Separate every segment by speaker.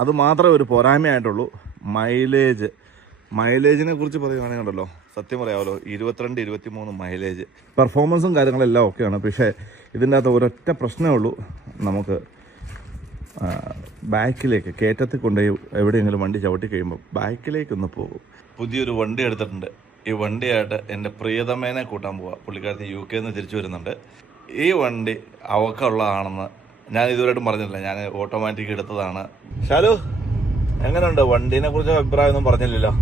Speaker 1: അത് മാത്രമേ ഒരു പോരായ്മയായിട്ടുള്ളൂ. മൈലേജ്. മൈലേജിനെ കുറിച്ച് പറയുകയാണെങ്കിൽ ഉണ്ടല്ലോ സത്യം പറയാമല്ലോ ഇരുപത്തിരണ്ട് ഇരുപത്തി മൂന്ന് മൈലേജ്. പെർഫോമൻസും കാര്യങ്ങളെല്ലാം ഓക്കെയാണ് പക്ഷേ ഇതിന്റെ അകത്ത് ഒരൊറ്റ പ്രശ്നമേ ഉള്ളൂ. നമുക്ക് ബാക്കിലേക്ക് കയറ്റത്തിൽ കൊണ്ടുപോയി എവിടെയെങ്കിലും വണ്ടി ചവിട്ടി കഴിയുമ്പോൾ ബാക്കിലേക്കൊന്ന് പോകും. പുതിയൊരു വണ്ടി എടുത്തിട്ടുണ്ട്. ഈ വണ്ടിയായിട്ട് എന്റെ പ്രിയതമേനെ കൂട്ടാൻ പോവുക പുള്ളിക്കാരത്തി യു കെ നിന്ന് തിരിച്ചു വരുന്നുണ്ട്. ഈ വണ്ടി അവക്കുള്ളതാണെന്ന് ഞാൻ ഇതുവരെയായിട്ടും പറഞ്ഞില്ല ഞാൻ ഓട്ടോമാറ്റിക് എടുത്തതാണ്. ഷാലു എങ്ങനെയുണ്ട് വണ്ടീനെ കുറിച്ച് അഭിപ്രായം ഒന്നും പറഞ്ഞില്ലല്ലോ.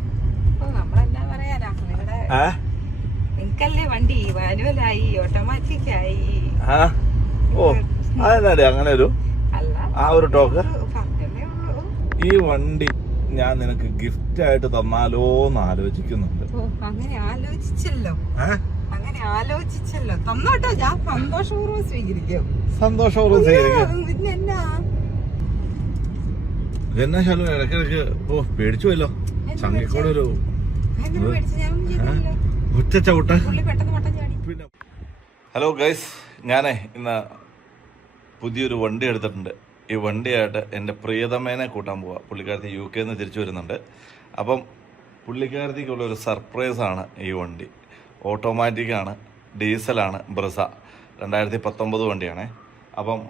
Speaker 2: വണ്ടി? മാനുവലായി ഓട്ടോമാറ്റിക് ആയി.
Speaker 1: ആ ഓ അതെന്നാടി? അങ്ങനെ ഒരു
Speaker 2: അല്ല
Speaker 1: ആ ഒരു ടോക്ക് ഈ വണ്ടി ഞാൻ നിനക്ക് ഗിഫ്റ്റ് ആയിട്ട് തന്നാലോ എന്ന് ആലോചിക്കുന്നുണ്ട്.
Speaker 2: ഓ അങ്ങനെ ആലോചിച്ചല്ലോ? അങ്ങനെ ആലോചിച്ചല്ലോ. തന്നോട്ടോ ഞാൻ സന്തോഷപൂർവം സ്വീകരിക്കും.
Speaker 1: സന്തോഷപൂർവം സ്വീകരിക്കും.
Speaker 2: പിന്നെ എന്നാ?
Speaker 1: ശാലു ഇടയ്ക്കിടയ്ക്ക് ഓ പേടിച്ചുവല്ലോ ചങ്ങിക്കൂടെ ഒരു ഒറ്റ ചവിട്ട. പിന്നെ. ഹലോ ഗൈസ് ഞാനേ ഇന്ന് പുതിയൊരു വണ്ടി എടുത്തിട്ടുണ്ട്. ഈ വണ്ടിയായിട്ട് എന്റെ പ്രിയതമേനെ കൂട്ടാൻ പോവാ. പുള്ളിക്കാരത്തി യു കെ നിന്ന് തിരിച്ചു വരുന്നുണ്ട്. അപ്പം പുള്ളിക്കാരത്തിക്കുള്ള ഒരു സർപ്രൈസാണ് ഈ വണ്ടി. ഓട്ടോമാറ്റിക്കാണ്. ഡീസലാണ് ബ്രസ. രണ്ടായിരത്തി പത്തൊമ്പത് വണ്ടിയാണേ. അപ്പം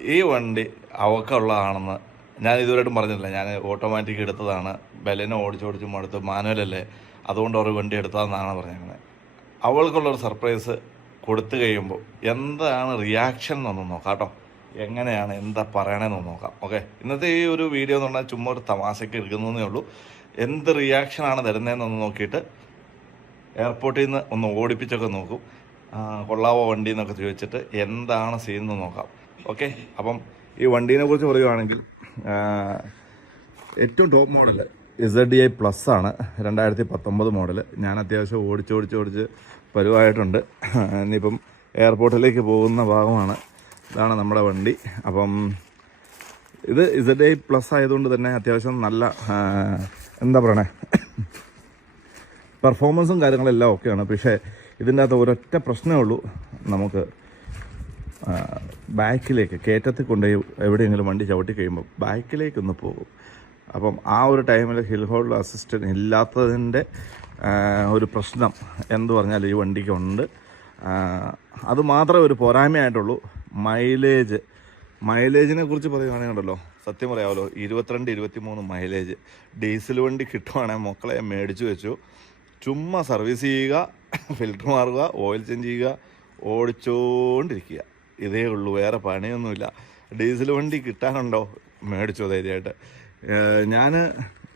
Speaker 1: ഈ വണ്ടി അവക്കുള്ളതാണെന്ന് ഞാൻ ഇതുവരെയായിട്ടും പറഞ്ഞില്ല ഞാൻ ഓട്ടോമാറ്റിക് എടുത്തതാണ്. ബലനെ ഓടിച്ചോടിച്ച് മടുത്ത് മാനുവലല്ലേ. അതുകൊണ്ട് ഒരു വണ്ടി എടുത്തതെന്നാണ് പറഞ്ഞിരുന്നത് അവൾക്കുള്ളൊരു സർപ്രൈസ് കൊടുത്തു കഴിയുമ്പോൾ എന്താണ് റിയാക്ഷൻ എന്നൊന്ന് നോക്കാം കേട്ടോ. എങ്ങനെയാണ് എന്താ പറയണതെന്ന് നോക്കാം. ഓക്കെ ഇന്നത്തെ ഈ ഒരു വീഡിയോ എന്ന് പറഞ്ഞാൽ ചുമ്മാ ഒരു തമാശയ്ക്ക് എടുക്കുന്നതേ ഉള്ളൂ. എന്ത് റിയാക്ഷനാണ് തരുന്നതെന്നൊന്ന് നോക്കിയിട്ട് എയർപോർട്ടിൽ നിന്ന് ഒന്ന് ഓടിപ്പിച്ചൊക്കെ നോക്കും. കൊള്ളാവോ വണ്ടി എന്നൊക്കെ ചോദിച്ചിട്ട് എന്താണ് സീൻ എന്ന് നോക്കാം. ഓക്കെ അപ്പം ഈ വണ്ടീനെ കുറിച്ച് പറയുവാണെങ്കിൽ ഏറ്റവും top model Z D I plus ആണ്. രണ്ടായിരത്തി പത്തൊമ്പത് മോഡൽ ഞാൻ അത്യാവശ്യം ഓടിച്ചോടിച്ച് ഓടിച്ച് പരുവായിട്ടുണ്ട് ഇനിയിപ്പം എയർപോർട്ടിലേക്ക് പോകുന്ന ഭാഗമാണ്. ഇതാണ് നമ്മുടെ വണ്ടി. അപ്പം ഇത് ഇസഡ് ഐ പ്ലസ് ആയതുകൊണ്ട് തന്നെ അത്യാവശ്യം നല്ല എന്താ പറയണേ? പെർഫോമൻസും കാര്യങ്ങളെല്ലാം ഓക്കെയാണ് പക്ഷേ ഇതിന്റെ അകത്ത് ഒരൊറ്റ പ്രശ്നമേ ഉള്ളൂ. നമുക്ക് ബാക്കിലേക്ക് കയറ്റത്തിൽ കൊണ്ടുപോയി എവിടെയെങ്കിലും വണ്ടി ചവിട്ടി കഴിയുമ്പോൾ ബാക്കിലേക്കൊന്ന് പോകും. അപ്പം ആ ഒരു ടൈമിൽ ഹിൽ ഹോൾഡ് അസിസ്റ്റന്റ് ഇല്ലാത്തതിന്റെ ഒരു പ്രശ്നം എന്ന് പറഞ്ഞാൽ ഈ വണ്ടിക്കുണ്ട് അത് മാത്രമേ ഒരു പോരായ്മയായിട്ടുള്ളൂ മൈലേജ് മൈലേജിനെ കുറിച്ച് പറയുകയാണെങ്കിൽ സത്യം പറയാമല്ലോ ഇരുപത്തിരണ്ട് ഇരുപത്തി മൂന്ന് മൈലേജ്. ഡീസൽ വണ്ടി കിട്ടുവാണെങ്കിൽ മക്കളെ മേടിച്ചു വെച്ചു. ചുമ്മാ സർവീസ് ചെയ്യുക ഫിൽറ്റർ മാറുക ഓയിൽ ചേഞ്ച് ചെയ്യുക ഓടിച്ചോണ്ടിരിക്കുക. ഇതേ ഉള്ളൂ വേറെ പണിയൊന്നുമില്ല. ഡീസൽ വണ്ടി കിട്ടാനുണ്ടോ? മേടിച്ചോ ധൈര്യമായിട്ട്. ഞാൻ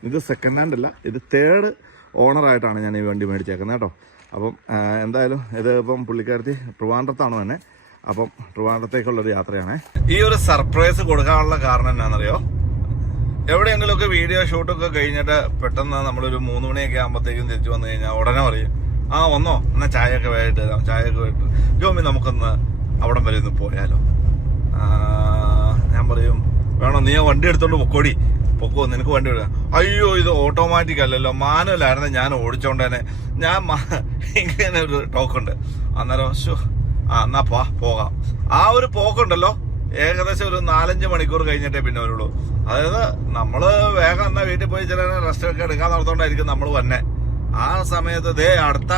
Speaker 1: ഇത് സെക്കൻഡ് ഹാൻഡ് അല്ല ഇത് തേർഡ് ഓണറായിട്ടാണ് ഞാൻ ഈ വണ്ടി മേടിച്ചേക്കുന്നത് കേട്ടോ. അപ്പം എന്തായാലും ഇത് ഇപ്പം പുള്ളിക്കാരത്തി ട്രിവാൻഡ്രത്താണ് തന്നെ അപ്പം ട്രിവാൻഡ്രത്തേക്കുള്ളൊരു യാത്രയാണേ. ഈ ഒരു സർപ്രൈസ് കൊടുക്കാനുള്ള കാരണം എന്നാണെന്നറിയോ എവിടെയെങ്കിലുമൊക്കെ വീഡിയോ ഷൂട്ടൊക്കെ കഴിഞ്ഞിട്ട് പെട്ടെന്ന് നമ്മളൊരു മൂന്ന് മണിയൊക്കെ ആകുമ്പോഴത്തേക്കും തിരിച്ചു വന്നു കഴിഞ്ഞാൽ ഉടനെ പറയും ആ വന്നോ എന്നാ ചായയൊക്കെ വേയിട്ട് തരാം ചായയൊക്കെ വേയിട്ട് ജോമി നമുക്കൊന്ന് അവിടം വരെ ഒന്ന് പോയാലോ? ഞാൻ പറയും വേണോ നീ വണ്ടി എടുത്തോണ്ട് പൊക്കോടി പൊക്കോ നിനക്ക് വണ്ടി വിടാം അയ്യോ ഇത് ഓട്ടോമാറ്റിക് അല്ലല്ലോ മാനുവലായിരുന്നു ഞാൻ ഓടിച്ചോണ്ട് തന്നെ. ഞാൻ ഇങ്ങനെ ഒരു ടോക്കുണ്ട്. അന്നേരം ആ എന്നാ പോകാം. ആ ഒരു പോക്കുണ്ടല്ലോ ഏകദേശം ഒരു നാലഞ്ച് മണിക്കൂർ കഴിഞ്ഞിട്ടേ പിന്നെ വരുള്ളൂ. അതായത് നമ്മൾ വേഗം എന്നാൽ വീട്ടിൽ പോയി ചില റെസ്റ്റ് ഒക്കെ എടുക്കാൻ നടത്തോണ്ടായിരിക്കും നമ്മൾ വന്നെ. ആ സമയത്ത് ദേ അടുത്ത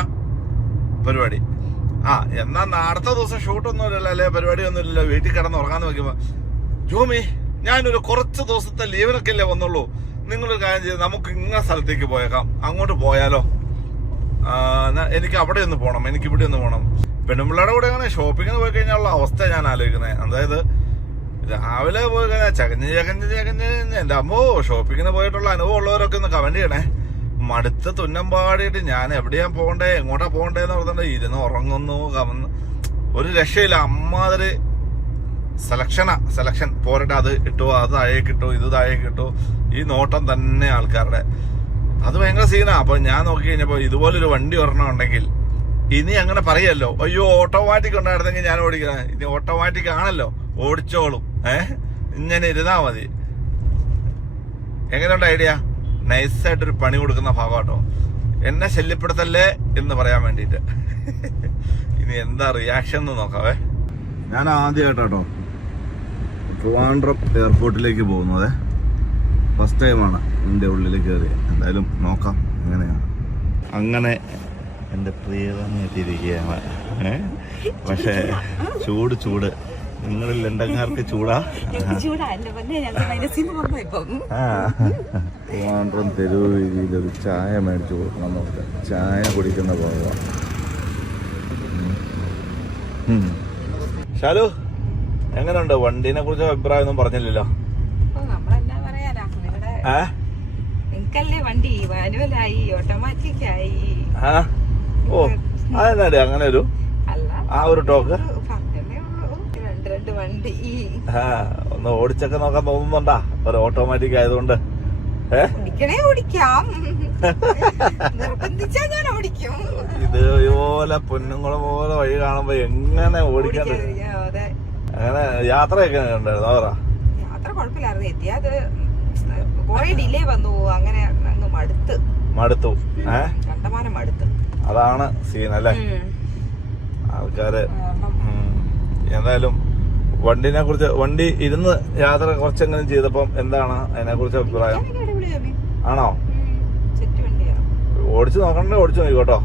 Speaker 1: പരിപാടി. ആ എന്നാ അടുത്ത ദിവസം ഷൂട്ടൊന്നും ഇല്ലല്ലോ അല്ലെ? പരിപാടി ഒന്നും ഇല്ലല്ലോ. വീട്ടിൽ കിടന്ന് ഉറങ്ങാന്ന് നോക്കുമ്പോ ജൂമി ഞാനൊരു കുറച്ച് ദിവസത്തെ ലീവിനൊക്കെ അല്ലേ വന്നുള്ളൂ. നിങ്ങളൊരു കാര്യം ചെയ്ത് നമുക്ക് ഇങ്ങനെ സ്ഥലത്തേക്ക് പോയേക്കാം. അങ്ങോട്ട് പോയാലോ? എനിക്ക് അവിടെ ഒന്ന് പോകണം എനിക്ക് ഇവിടെ ഒന്ന് പോകണം പെണ്ണുമ്പിള്ളയുടെ കൂടെ അങ്ങനെ ഷോപ്പിങ്ങിന് പോയി കഴിഞ്ഞാലുള്ള അവസ്ഥ ഞാൻ ആലോചിക്കുന്നത് അതായത് രാവിലെ പോയി ചകഞ്ഞ് ചകഞ്ഞ് ചകഞ്ഞ് എന്റെ അമ്മോ ഷോപ്പിങ്ങിന് പോയിട്ടുള്ള അനുഭവം ഉള്ളവരൊക്കെ ഒന്ന് കമന്റ് ചെയ്യണേ. മടുത്ത് തുന്നം പാടിയിട്ട് ഞാൻ എവിടെയാ പോകണ്ടേ എങ്ങോട്ടാ പോകണ്ടേന്ന് പറഞ്ഞിട്ട് ഇരുന്ന് ഉറങ്ങുന്നു കമന്ന്. ഒരു രക്ഷയില്ല. അമ്മാതിരി സെലക്ഷനാ സെലക്ഷൻ പോരട്ടെ അത് കിട്ടുമോ അത് താഴേക്ക് കിട്ടുമോ ഇത് താഴേക്ക് കിട്ടുമോ ഈ നോട്ടം തന്നെ ആൾക്കാരുടെ. അത് ഭയങ്കര സീനാ അപ്പൊ ഞാൻ നോക്കി കഴിഞ്ഞപ്പോ ഇതുപോലൊരു വണ്ടി ഒരെണ്ണം ഉണ്ടെങ്കിൽ ഇനി അങ്ങനെ പറയല്ലോ. അയ്യോ ഓട്ടോമാറ്റിക് ഉണ്ടായിരുന്നെങ്കിൽ ഞാൻ ഓടിക്കണ. ഇനി ഓട്ടോമാറ്റിക് ആണല്ലോ. ഓടിച്ചോളും. ഏഹ് ഇങ്ങനെ ഇരുന്നാ മതി. എങ്ങനെയുണ്ട് ഐഡിയ നൈസായിട്ടൊരു പണി കൊടുക്കുന്ന ഭാഗമാട്ടോ. എന്നെ ശല്യപ്പെടുത്തല്ലേ എന്ന് പറയാൻ വേണ്ടിയിട്ട്. ഇനി എന്താ റിയാക്ഷൻ എന്ന് നോക്കാവേ ഞാൻ ആദ്യമായിട്ടാട്ടോ ട്രിവാൻഡ്രം എയർപോർട്ടിലേക്ക് പോകുന്നത് ഫസ്റ്റ് ടൈമാണ് എന്റെ ഉള്ളിൽ കയറി എന്തായാലും നോക്കാം. എങ്ങനെയാണ്? അങ്ങനെ എന്റെ പ്രിയ എത്തിയിരിക്കുകയാണ് ഏ? പക്ഷേ ചൂട് ചൂട്. നിങ്ങൾ ലണ്ടൻകാർക്ക് ചൂടാ? ട്രിവാൻഡ്രം തെരുവ് രീതിയിൽ ഒരു ചായ മേടിച്ചു കൊടുക്കണം നമുക്ക്. ചായ കുടിക്കുന്ന പോകാം ഷാലു എങ്ങനെയുണ്ട് വണ്ടീനെ കുറിച്ച് അഭിപ്രായം ഒന്നും പറഞ്ഞില്ലല്ലോ.
Speaker 2: നിങ്ങൾക്കല്ലേ വണ്ടി? മാനുവലായി ഓട്ടോമാറ്റിക് ആയി
Speaker 1: ആ. ഓ അതെന്നാടി അങ്ങനെ ഒരു ആ ഒരു ടോക്ക് ഒന്ന് ഓടിച്ചൊക്കെ നോക്കാൻ തോന്നുന്നുണ്ടാ? ഒരു ഓട്ടോമാറ്റിക് ആയതുകൊണ്ട്. ഇത് ഇതുപോലെ പൊന്നുങ്ങളെ പോലെ വഴി കാണുമ്പോ എങ്ങനെ
Speaker 2: ഓടിക്കാൻ
Speaker 1: അങ്ങനെ യാത്രയൊക്കെ ഉണ്ടായിരുന്നു അവറ
Speaker 2: യാത്ര കുഴപ്പമില്ലായിരുന്നു. എത്തിയത് ഡിലേ വന്നു. അങ്ങനെ അങ്ങ് മടുത്ത്.
Speaker 1: മടുത്തു. ഏഹ്
Speaker 2: കണ്ടമാനം മടുത്ത്.
Speaker 1: അതാണ് സീൻ അല്ലേ. ആൾക്കാര് എന്തായാലും വണ്ടിനെ കുറിച്ച് വണ്ടി ഇരുന്ന് യാത്ര കുറച്ചെങ്കിലും ചെയ്തപ്പം എന്താണ് അതിനെ കുറിച്ച് അഭിപ്രായം ആണോ? ഓടിച്ചു നോക്കണ്ടേ ഓടിച്ചു നോക്കിക്കോട്ടോ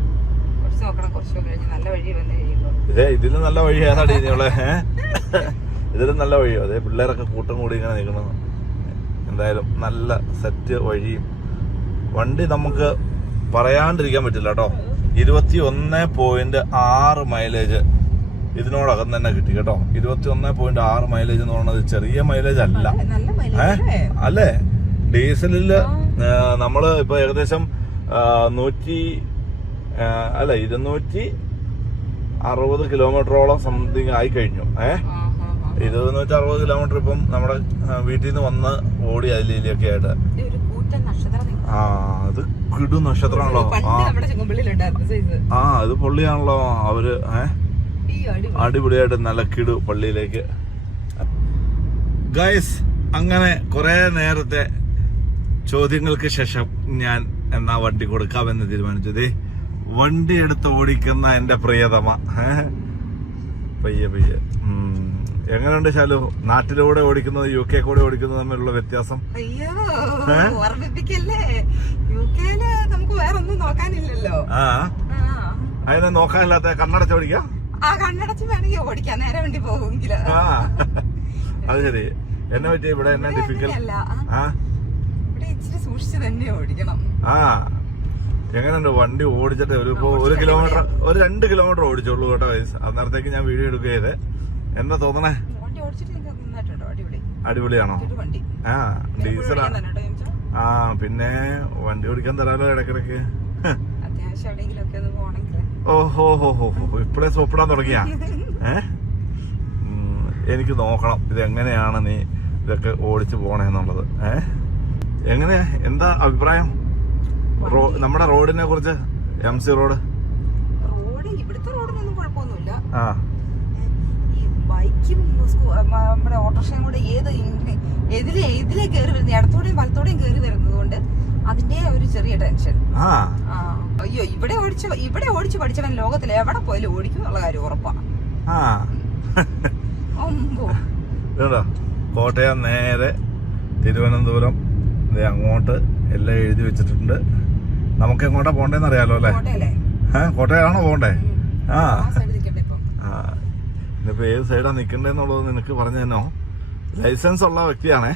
Speaker 1: ഇതേ ഇതിലും നല്ല വഴി ഏതാടി ഇനിയുള്ള ഇതിലും നല്ല വഴിയോ? അതെ പിള്ളേരൊക്കെ കൂട്ടം കൂടി ഇങ്ങനെ നിൽക്കുന്നത് എന്തായാലും നല്ല സെറ്റ് വഴിയും. വണ്ടി നമുക്ക് പറയാണ്ടിരിക്കാൻ പറ്റില്ല കേട്ടോ. ഇരുപത്തി ഒന്ന് പോയിന്റ് ആറ് മൈലേജ് ഇതിനോടകം തന്നെ കിട്ടി കേട്ടോ. ഇരുപത്തി ഒന്ന് പോയിന്റ് ആറ് മൈലേജ് എന്ന് പറയുന്നത് ചെറിയ മൈലേജ് അല്ല.
Speaker 2: നല്ല
Speaker 1: ഏ?
Speaker 2: മൈലേജ്
Speaker 1: അല്ലേ? ഡീസലിൽ നമ്മൾ ഇപ്പൊ ഏകദേശം നൂറ്റി അല്ല ഇരുന്നൂറ്റി അറുപത് കിലോമീറ്ററോളം സംതിങ് ആയി കഴിഞ്ഞു. ഏ? ഇരുന്നൂറ്റി അറുപത് കിലോമീറ്റർ ഇപ്പം നമ്മുടെ വീട്ടിൽ നിന്ന് വന്ന് ഓടി അതിലൊക്കെ ആയിട്ട്. ആ അത് കിടു നക്ഷത്രമാണല്ലോ ആ. അത് പള്ളിയാണല്ലോ അവർ ഏഹ് അടിപൊളിയായിട്ട് നല്ല കിടു പള്ളിയിലേക്ക്. ഗൈസ് അങ്ങനെ കുറെ നേരത്തെ ചോദ്യങ്ങൾക്ക് ശേഷം ഞാൻ എന്നാ വണ്ടി കൊടുക്കാമെന്ന് തീരുമാനിച്ചു. ദേ വണ്ടി എടുത്ത് ഓടിക്കുന്ന എന്റെ പ്രിയതമ. ഏ? പയ്യെ പയ്യെ. എങ്ങനെയുണ്ട് ശാലു? നാട്ടിലൂടെ ഓടിക്കുന്നത് യു കെ കൂടെ ഓടിക്കുന്നത് തമ്മിലുള്ള വ്യത്യാസം?
Speaker 2: അയ്യോ? ഓർമ്മിപ്പിക്കല്ലേ? യു കെയിൽ നമുക്ക് വേറെ ഒന്നും നോക്കാനില്ലല്ലോ.
Speaker 1: ആ. അതിനെ നോക്കാനില്ലാത്ത കണ്ണടച്ച് ഓടിക്കാം?
Speaker 2: ആ കണ്ണടച്ച് വേണമെങ്കിൽ ഓടിക്കാം. നേരെ വേണ്ടി പോകുമെങ്കിൽ.
Speaker 1: ആ. അത് ശരി. എന്നെ പറ്റി ഇവിടെ എന്നെ
Speaker 2: ഡിഫിക്കൽ
Speaker 1: ഡിഫിക്കൽട്ട് ആ?
Speaker 2: ഇവിടെ ഇച്ചിരി സൂക്ഷിച്ച് തന്നെ ഓടിക്കണം.
Speaker 1: ആ. എങ്ങനെയുണ്ട്? വണ്ടി ഓടിച്ചിട്ട് ഒരു ഒരു കിലോമീറ്റർ ഒരു രണ്ട് കിലോമീറ്റർ ഓടിച്ചോളൂ കേട്ടോ. അന്നേരത്തേക്ക് ഞാൻ വീഡിയോ എടുക്കുക ചെയ്തേ. എന്താ തോന്നണേ? അടിപൊളിയാണോ? ആ
Speaker 2: ഡീസൽ
Speaker 1: ആ പിന്നെ വണ്ടി ഓടിക്കാൻ തരാലോ ഇടക്കിടക്ക് ഓഹോ ഹോ ഹോ ഇപ്പഴേ സോപ്പിടാൻ തുടങ്ങിയ? ഏ? എനിക്ക് നോക്കണം. ഇത് എങ്ങനെയാണ് നീ ഇതൊക്കെ ഓടിച്ചു പോണേന്നുള്ളത്. ഏ? എങ്ങനെയാ? എന്താ അഭിപ്രായം? നമ്മുടെ റോഡിനെ കുറിച്ച് എം സി റോഡ്.
Speaker 2: റോഡ് ഇവിടുത്തെ റോഡിനൊന്നും കുഴപ്പമൊന്നുമില്ല.
Speaker 1: ആ.
Speaker 2: ബൈക്കും സ്കൂ- മ- നമ്മുടെ ഓട്ടോറിക്ഷയും കൂടെ ഏത് എതിലെ എതിലെ കയറി വരുന്ന ഇടത്തോടെയും വലത്തോടെയും കയറി വരുന്നത് കൊണ്ട് അതിന്റെ ഒരു ചെറിയ ടെൻഷൻ. അയ്യോ ഇവിടെ ഓടിച്ച് ഇവിടെ ഓടിച്ച് പഠിച്ചവൻ ലോകത്തിൽ എവിടെ പോയാലും ഓടിക്കും എന്നുള്ള കാര്യം ഉറപ്പാണ്.
Speaker 1: കോട്ടയം നേരെ തിരുവനന്തപുരം. അങ്ങോട്ട് എല്ലാം എഴുതി വെച്ചിട്ടുണ്ട്. നമുക്ക് എങ്ങോട്ടാ പോണ്ടേന്ന് അറിയാലോ അല്ലേ കോട്ടയാണോ പോണ്ടേ ആ. ഇനിയിപ്പോ ഏത് സൈഡാ നിൽക്കേണ്ടതെന്നുള്ളത് നിനക്ക് പറഞ്ഞു തന്നോ ലൈസൻസ് ഉള്ള വ്യക്തിയാണേ.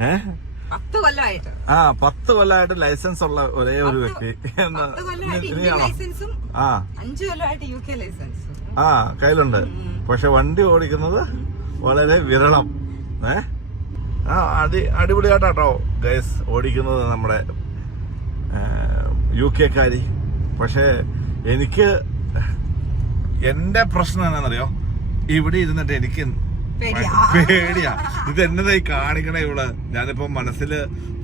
Speaker 1: ഏ?
Speaker 2: പത്ത് കൊല്ലമായിട്ട്
Speaker 1: ആ പത്ത് കൊല്ലമായിട്ട് ലൈസൻസ് ഉള്ള ഒരേ ഒരു വ്യക്തി.
Speaker 2: ലൈസൻസും
Speaker 1: ആ.
Speaker 2: അഞ്ചു കൊല്ലമായിട്ട് യു കെ ലൈസൻസ്
Speaker 1: ആ കയ്യിലുണ്ട്. പക്ഷെ വണ്ടി ഓടിക്കുന്നത് വളരെ വിരളം. ഏ? ആ അടി അടിപൊളിയായിട്ടാട്ടോ ഗൈസ് ഓടിക്കുന്നത് നമ്മുടെ യു കെക്കാരി പക്ഷേ എനിക്ക് എന്റെ പ്രശ്നം എന്നാണെന്നറിയോ ഇവിടെ ഇരുന്നിട്ട് എനിക്ക്
Speaker 2: പേടിയാ.
Speaker 1: ഇത് എന്നതായി കാണിക്കണേ ഇവിടെ? ഞാനിപ്പോ മനസ്സിൽ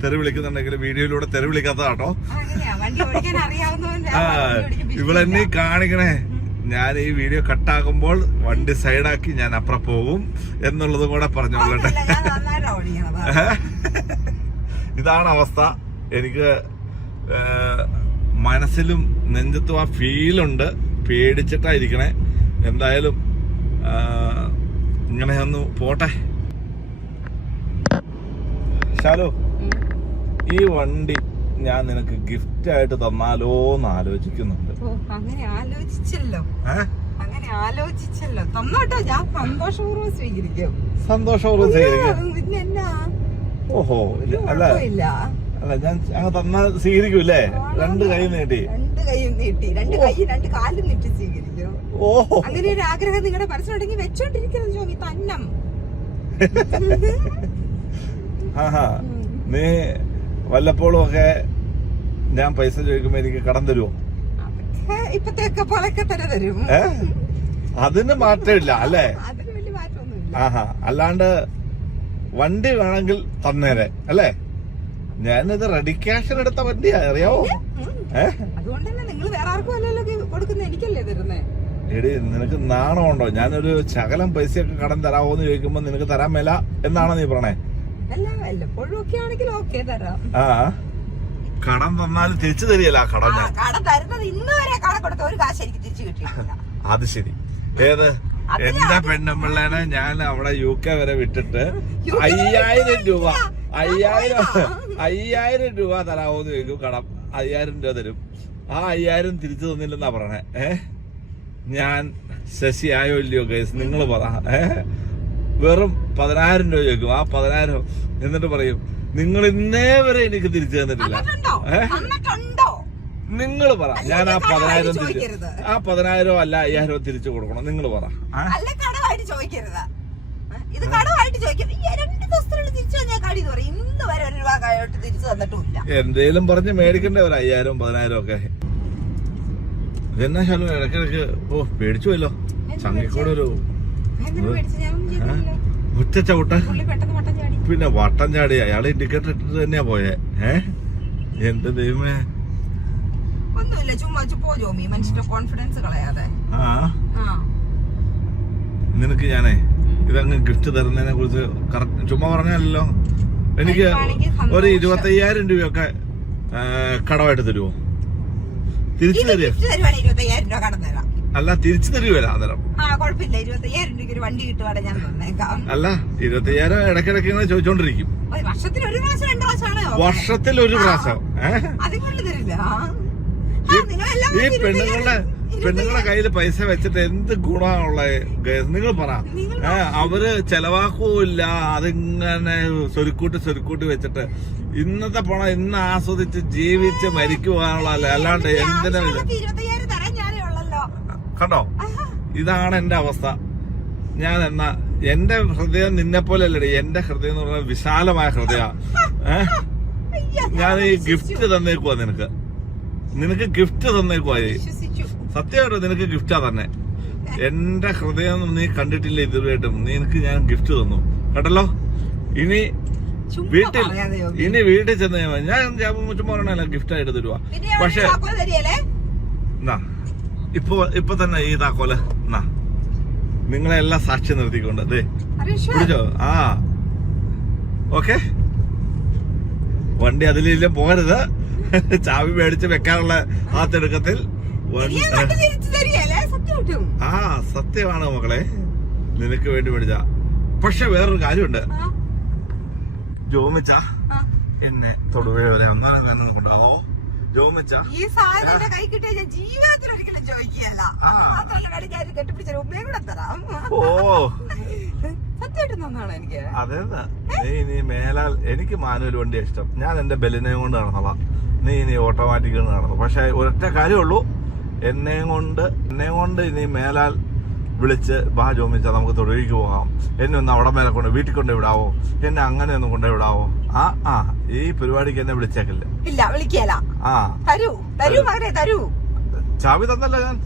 Speaker 1: തെറി വിളിക്കുന്നുണ്ടെങ്കിൽ വീഡിയോയിലൂടെ തെറി വിളിക്കാത്തതാട്ടോ. ഇവളെന്നെ കാണിക്കണേ. ഞാൻ ഈ വീഡിയോ കട്ടാക്കുമ്പോൾ വണ്ടി സൈഡാക്കി ഞാൻ അപ്പുറം പോകും എന്നുള്ളതും കൂടെ പറഞ്ഞോളട്ടെ. ഇതാണ് അവസ്ഥ. എനിക്ക് മനസ്സിലും നെഞ്ചത്തും ആ ഫീലുണ്ട് പേടിച്ചിട്ടായിരിക്കണേ എന്തായാലും ഇങ്ങനെ ഒന്ന് പോട്ടെ. ശാലു ഈ വണ്ടി ഞാൻ നിനക്ക് ഗിഫ്റ്റ് ആയിട്ട് തന്നാലോ എന്ന് ആലോചിക്കുന്നുണ്ട്
Speaker 2: അങ്ങനെ ആലോചിച്ചല്ലോ. അങ്ങനെ ആലോചിച്ചല്ലോ. തന്നോട്ടോ ഞാൻ സന്തോഷപൂർവം സ്വീകരിക്കും.
Speaker 1: സന്തോഷപൂർവം സ്വീകരിക്കാം. ഓഹോ അല്ല. അല്ല ഞാൻ അങ്ങ് തന്നാൽ സ്വീകരിക്കൂല്ലേ? രണ്ട് കൈ നീട്ടി.
Speaker 2: രണ്ട് കൈയും നീട്ടി. രണ്ട് കൈ രണ്ട് കാലും നീട്ടി സ്വീകരിക്കും. അങ്ങനെ ഒരു ആഗ്രഹം നിങ്ങളുടെ മനസ്സിലുണ്ടെങ്കിൽ വെച്ചോണ്ടിരിക്കുന്നത് ജോമി തന്നം.
Speaker 1: നീ വല്ലപ്പോഴും ഒക്കെ ഞാൻ പൈസ ചോദിക്കുമ്പോ എനിക്ക് കടം തരുമോ
Speaker 2: അതൊക്കെ ഇപ്പത്തെയൊക്കെ പോലൊക്കെ തന്നെ തരും.
Speaker 1: അതിന് മാറ്റമില്ല അല്ലേ? ആഹാ. അല്ലാണ്ട് വണ്ടി വേണമെങ്കിൽ തന്നേരെ അല്ലേ? ഞാനിത് റെഡി ക്യാഷൻ എടുത്ത വണ്ടിയാ അറിയാവോ?
Speaker 2: അതുകൊണ്ടല്ലേ നിങ്ങൾ വേറെ ആർക്കും അല്ലല്ലോ കൊടുക്കുന്ന എനിക്കല്ലേ തരുന്നേ?
Speaker 1: എടി നിനക്ക് നാണമുണ്ടോ ഞാനൊരു ശകലം പൈസയൊക്കെ കടം തരാമോ എന്ന് ചോദിക്കുമ്പോ നിനക്ക് തരാൻ മേല എന്നാണോ നീ പറഞ്ഞേ ആ കടം തന്നാൽ തിരിച്ചു തരികയല്ല ആ കടം
Speaker 2: ആ,
Speaker 1: ഞാൻ.
Speaker 2: കട തരുന്നത് ഇന്ന് വരെ കട കൊടുത്ത ഒരു കാശ് എനിക്ക് തിരിച്ചു കിട്ടിയിട്ടില്ല.
Speaker 1: അത് ശരി. ഏത്? എന്റെ പെണ്ണുമ്പിള്ളേനെ ഞാൻ അവിടെ യു കെ വരെ വിട്ടിട്ട് അയ്യായിരം രൂപ. അയ്യായിരം. അയ്യായിരം രൂപ തരാമോ എന്ന് ചോദിക്കും കടം. അയ്യായിരം രൂപ തരും. ആ അയ്യായിരം തിരിച്ചു തന്നില്ലെന്നാ പറഞ്ഞേ ഏ? ഞാൻ ശശി ആയോ ഇല്ലയോ കേസ് നിങ്ങൾ പറ. വെറും പതിനായിരം രൂപ ചോദിക്കും. ആ പതിനായിരം എന്നിട്ട് പറയും നിങ്ങൾ ഇന്നേ വരെ എനിക്ക് തിരിച്ചു തന്നിട്ടില്ല. നിങ്ങൾ പറ. ഞാൻ ആ പതിനായിരം തിരിച്ചു ആ പതിനായിരം അല്ല അയ്യായിരം തിരിച്ചു കൊടുക്കണം. നിങ്ങൾ പറ.
Speaker 2: അല്ല കടമായിട്ട് ചോദിക്കരുത്. ഇത് കടമായിട്ട് ചോദിക്കരുത് രണ്ട് ദിവസത്തിനുള്ളിൽ തിരിച്ചു ഞാൻ കടി എന്ന് പറയും. ഇന്ന് വരെ ഒരു രൂപ കടമായിട്ട് തിരിച്ചു തന്നിട്ടുമില്ല
Speaker 1: എന്തേലും പറഞ്ഞ് മേടിക്കണ്ടേ ഒരു അയ്യായിരം പതിനായിരം ഒക്കെ. ഇതെന്നാ ശാലു? ഇടയ്ക്കിടയ്ക്ക് ഓ പേടിച്ചുവല്ലോ ചങ്ങിക്കൂടെ ഒരു ചവിട്ട പിന്നെ വട്ടം ചാടി. അയാൾ ഇൻഡിക്കേറ്റർ ഇട്ടിട്ട് തന്നെയാ പോയെ. ഏ? എന്റെ ദൈവമേ?
Speaker 2: ഒന്നുമില്ല ചുമ്മാ ചു- പോ ജോമി. മനുഷ്യന്റെ കോൺഫിഡൻസ് കളയാതെ.
Speaker 1: ആ? നിനക്ക് ഞാനേ ഇതങ്ങ് ഗിഫ്റ്റ് തരുന്നതിനെ കുറിച്ച് കറക്റ്റ് ചുമ്മാ പറഞ്ഞല്ലോ എനിക്ക് ഒരു ഇരുപത്തയ്യായിരം രൂപയൊക്കെ കടമായിട്ട് തരുമോ തിരിച്ചു
Speaker 2: തരുവാണെങ്കിൽ ഇരുപത്തയ്യായിരം രൂപ തരാം.
Speaker 1: അല്ല തിരിച്ചു തരുവല്ല അന്നേരം?
Speaker 2: ആ കുഴപ്പമില്ല. ഇരുപത്തയ്യായിരം രൂപയ്ക്ക് ഒരു വണ്ടി കിട്ടുവാടെ ഞാൻ തന്നേക്കാം.
Speaker 1: അല്ല ഇരുപത്തയ്യായിരം ഇടക്കിടക്ക് ഇങ്ങനെ ചോദിച്ചോണ്ടിരിക്കും.
Speaker 2: വർഷത്തിൽ ഒരു പ്രാവശ്യം രണ്ട് പ്രാവശ്യമാണ്?
Speaker 1: വർഷത്തിൽ ഒരു പ്രാവശ്യം.
Speaker 2: തരില്ല.
Speaker 1: ഈ- പെണ്ണുങ്ങളുടെ പെണ്ണുങ്ങളുടെ കയ്യിൽ പൈസ വെച്ചിട്ട് എന്ത് ഗുണമുള്ളത് നിങ്ങൾ പറ. അവർ ചെലവാക്കൂല്ല അതിങ്ങനെ സ്വരുക്കൂട്ടി സ്വരുക്കൂട്ടി വെച്ചിട്ട് ഇന്നത്തെ പണം ഇന്ന് ആസ്വദിച്ച് ജീവിച്ച് മരിക്കുവാനുള്ള അല്ലാണ്ട് എന്തിനാ കണ്ടോ? ഇതാണ് എന്റെ അവസ്ഥ. ഞാൻ എന്നാ എന്റെ ഹൃദയം നിന്നെ പോലെ അല്ലടി എന്റെ ഹൃദയം എന്ന് പറഞ്ഞാൽ വിശാലമായ ഹൃദയ. ഞാൻ ഈ ഗിഫ്റ്റ് തന്നേക്കുവാ നിനക്ക്. നിനക്ക് ഗിഫ്റ്റ് തന്നേക്കുവാ സത്യമായിട്ട് നിനക്ക് ഗിഫ്റ്റാ തന്നെ. എന്റെ ഹൃദയം നീ കണ്ടിട്ടില്ല ഇതുവരെയായിട്ടും. നിനക്ക് ഞാൻ ഗിഫ്റ്റ് തന്നു. കേട്ടല്ലോ? ഇനി വീട്ടിൽ ഇനി വീട്ടിൽ ചെന്ന് ഞാൻ ഞാൻ ചുമ്മാ പറഞ്ഞല്ല ഗിഫ്റ്റ് ആയിട്ട് തരുവാ. പക്ഷെ? എന്നാ ഇപ്പൊ ഇപ്പൊ തന്നെ ഈ താക്കോൽ എന്നാ നിങ്ങളെല്ലാം സാക്ഷി നിർത്തിക്കൊണ്ട്
Speaker 2: അതെ
Speaker 1: പിടിച്ചോ? ആ. ഓക്കെ. വണ്ടി അതിലെല്ലാം പോകരുത്. ചാവി മേടിച്ച് വെക്കാനുള്ള ആ തിടുക്കത്തിൽ.
Speaker 2: തരികേലേ?
Speaker 1: ആ സത്യമാണ് മക്കളെ? നിനക്ക് വേണ്ടി മേടിച്ച. പക്ഷെ വേറൊരു കാര്യമുണ്ട്. ജോമിച്ച എന്നെ തൊടുവേ വരെ ഒന്നാം കൊണ്ടാവോ ജോമിച്ച
Speaker 2: ഈ സാധനം എന്റെ കൈ കിട്ടിയ ഞാൻ ജീവിതത്തിൽ ഒരിക്കലും ചോദിക്കുകയല്ല.
Speaker 1: ആ.
Speaker 2: മാത്രമല്ല കടി ഞാൻ കെട്ടിപ്പിടിച്ച ഉമ്മയും കൂടെ തരാം.
Speaker 1: ഓ. നീ ഇനി മേലാൽ എനിക്ക് മാനുവൽ വണ്ടിയാ ഇഷ്ടം. ഞാൻ എന്റെ ബലിനെ കൊണ്ട് നടന്നോളാം നീ ഇനി ഓട്ടോമാറ്റിക് നടന്നു പക്ഷെ ഒരൊറ്റ കാര്യമുള്ളൂ എന്നെയും കൊണ്ട് എന്നെ കൊണ്ട് ഇനി മേലാൽ വിളിച്ച് ബാ ജോമിച്ച നമുക്ക് തൊഴിലേക്ക് പോകാം. എന്നെ ഒന്ന് അവിടെ മേലെ കൊണ്ട് വീട്ടിൽ കൊണ്ട് വിടാവോ? എന്നെ അങ്ങനെ ഒന്ന് കൊണ്ടു വിടാവോ? ആ ആ ഈ പരിപാടിക്ക് എന്നെ വിളിച്ചേക്കില്ല?
Speaker 2: ഇല്ല വിളിക്കല.
Speaker 1: ആ.
Speaker 2: തരൂ തരൂ മകനെ തരൂ.
Speaker 1: ചാവി തന്നല്ലോ ഞാൻ.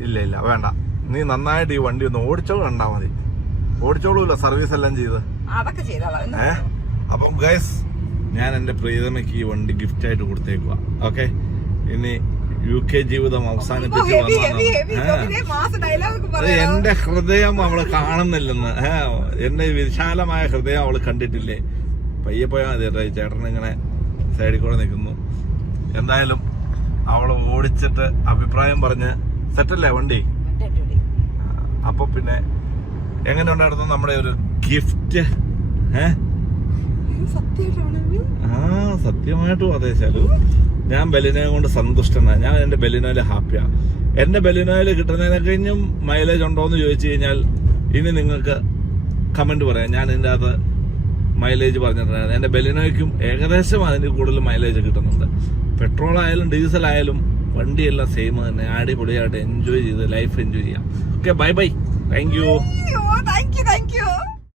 Speaker 1: ഇല്ല ഇല്ല വേണ്ട. നീ നന്നായിട്ട് ഈ വണ്ടി ഒന്ന് ഓടിച്ചോളൂ കണ്ടാ മതി. ഓടിച്ചോളൂല്ല സർവീസ് എല്ലാം ചെയ്ത്.
Speaker 2: എന്ന്
Speaker 1: ഏ? അപ്പം ഗൈസ് ഞാൻ എന്റെ പ്രീതമയ്ക്ക് ഈ വണ്ടി ഗിഫ്റ്റ് ആയിട്ട് കൊടുത്തേക്കുക ഓക്കെ ഇനി യു കെ ജീവിതം അവസാനിപ്പിച്ച്. വന്നതാണ്. എന്റെ ഹൃദയം അവൾ കാണുന്നില്ലെന്ന്. ഏ? എന്റെ വിശാലമായ ഹൃദയം അവൾ കണ്ടിട്ടില്ലേ? പയ്യെ പോയാൽ മതി കേട്ടോ ഈ ചേട്ടൻ ഇങ്ങനെ സൈഡിൽ കൂടെ നിൽക്കുന്നു. എന്തായാലും അവൾ ഓടിച്ചിട്ട് അഭിപ്രായം പറഞ്ഞ് സെറ്റല്ലേ വണ്ടി. അപ്പൊ പിന്നെ എങ്ങനെ ഉണ്ടായിരുന്നു നമ്മുടെ ഒരു ഗിഫ്റ്റ് ഏഹ്
Speaker 2: ആ
Speaker 1: സത്യമായിട്ടും അതെ ശാലു. ഞാൻ ബലിനോയെ കൊണ്ട് സന്തുഷ്ടനാണ് ഞാൻ എന്റെ ബലിനോയിൽ ഹാപ്പിയാണ് എന്റെ ബലിനോയിൽ കിട്ടുന്നതിനെ കഴിഞ്ഞും മൈലേജ് ഉണ്ടോ എന്ന് ചോദിച്ചു കഴിഞ്ഞാൽ ഇനി നിങ്ങൾക്ക് കമന്റ് പറയാം. ഞാൻ ഇതിന്റെ അകത്ത് മൈലേജ് പറഞ്ഞിട്ടുണ്ടായിരുന്നു. എന്റെ ബലിനോയ്ക്കും ഏകദേശം അതിന് കൂടുതൽ മൈലേജ് കിട്ടുന്നുണ്ട്. പെട്രോൾ ആയാലും ഡീസൽ ആയാലും വണ്ടിയെല്ലാം സെയിം തന്നെ. അടിപൊളിയായിട്ട് എൻജോയ് ചെയ്ത് ലൈഫ് എൻജോയ് ചെയ്യാം. Okay bye bye thank you